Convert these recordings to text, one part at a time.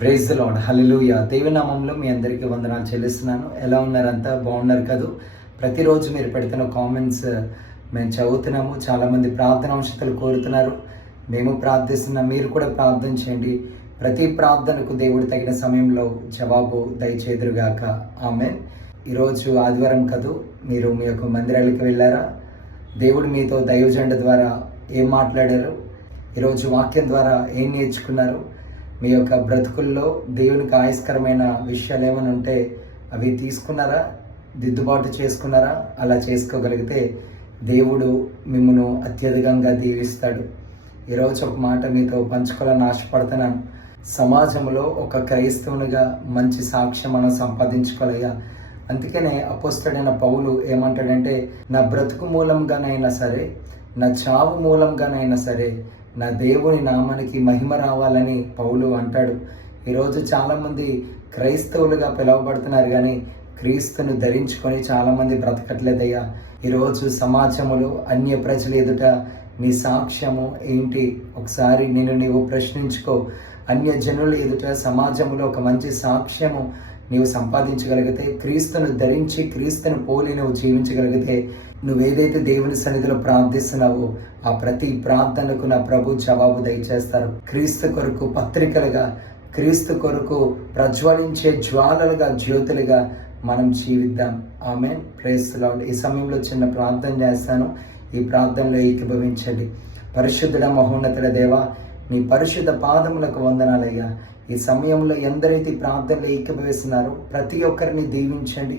Praise the lord. హల్లెలూయా. దేవుని నామములో మీ అందరికీ వందనాలు చెల్లిస్తున్నాను. ఎలా ఉన్నారంతా? బాగున్నారు కదూ? ప్రతిరోజు మీరు పెడుతున్న కామెంట్స్ మేము చదువుతున్నాము. చాలామంది ప్రార్థన అంశాలు కోరుతున్నారు. మేము ప్రార్థిస్తున్నాం, మీరు కూడా ప్రార్థన చేయండి. ప్రతి ప్రార్థనకు దేవుడు తగిన సమయంలో జవాబు దయచేదురుగాక. ఆమేన్. ఈరోజు ఆదివారం కదూ, మీరు మీ యొక్క మందిరాలకు వెళ్ళారా? దేవుడు మీతో దైవజండ ద్వారా ఏం మాట్లాడారు? ఈరోజు వాక్యం ద్వారా ఏం నేర్చుకున్నారు? మీ యొక్క బ్రతుకుల్లో దేవునికి ఆయస్కరమైన విషయాలు ఏమైనా ఉంటే అవి తీసుకున్నారా? దిద్దుబాటు చేసుకున్నారా? అలా చేసుకోగలిగితే దేవుడు మిమ్మల్ని అత్యధికంగా దీవిస్తాడు. ఈరోజు ఒక మాట మీతో పంచుకోవాలని ఆశపడుతున్నాను. సమాజంలో ఒక క్రైస్తవునిగా మంచి సాక్ష్యం మనం సంపాదించుకోలేగా. అందుకనే అపోస్తలుడైన పౌలు ఏమంటాడంటే, నా బ్రతుకు మూలంగానైనా సరే, నా చావు మూలంగానైనా సరే, నా దేవుని నామానికి మహిమ రావాలని పౌలు అంటాడు. ఈరోజు చాలామంది క్రైస్తవులుగా పిలువబడుతున్నారు, కానీ క్రీస్తును ధరించుకొని చాలామంది బ్రతకట్లేదయ్యా. ఈరోజు సమాజంలో అన్య ప్రజల ఎదుట నీ సాక్ష్యము ఏంటి? ఒకసారి నీవు ప్రశ్నించుకో. అన్య జనుల ఎదుట సమాజంలో ఒక మంచి సాక్ష్యము నీవు సంపాదించగలిగితే, క్రీస్తును ధరించి క్రీస్తును పోలి నువ్వు జీవించగలిగితే, నువ్వేదైతే దేవుని సన్నిధిలో ప్రార్థిస్తున్నావో ఆ ప్రతి ప్రార్థనకు నా ప్రభు జవాబు దయచేస్తారు. క్రీస్తు కొరకు పత్రికలుగా, క్రీస్తు కొరకు ప్రజ్వలించే జ్వాలలుగా, జ్యోతులుగా మనం జీవిద్దాం. ఆమేన్. Praise the lord. ఈ సమయంలో చిన్న ప్రార్థన చేస్తాను. ఈ ప్రార్థనలో ఏకీభవించండి. పరిశుద్ధుడ మహోన్నతుడ దేవా, నీ పరిశుద్ధ పాదములకు వందనాలయ్యా. ఈ సమయంలో ఎందరైతే ప్రార్థనలు ఏకీభవిస్తున్నారో ప్రతి ఒక్కరిని దీవించండి,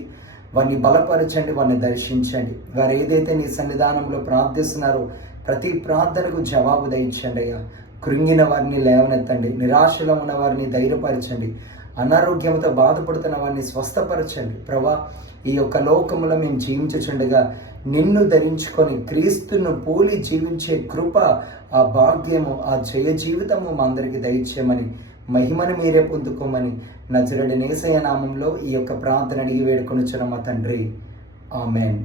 వారిని బలపరచండి, వారిని దర్శించండి. వారు ఏదైతే నీ సన్నిధానంలో ప్రార్థిస్తున్నారో ప్రతి ప్రార్థనకు జవాబు దయచండి అయ్యా. కృంగిన వారిని లేవనెత్తండి, నిరాశలో ఉన్న వారిని ధైర్యపరచండి, అనారోగ్యంతో బాధపడుతున్న వారిని స్వస్థపరచండి. ప్రభా, ఈ యొక్క లోకంలో మేము జీవించుచుండగా నిన్ను ధరించుకొని క్రీస్తును పోలి జీవించే కృప, ఆ భాగ్యము, ఆ జయ జీవితము మా అందరికీ దయచేయమని, మహిమను మీరే పొందుకోమని నజరేయుడైన యేసయ్య నామంలో ఈ యొక్క ప్రార్థన అడిగి వేడుకొనుచున్నాము మా తండ్రి. ఆమేన్.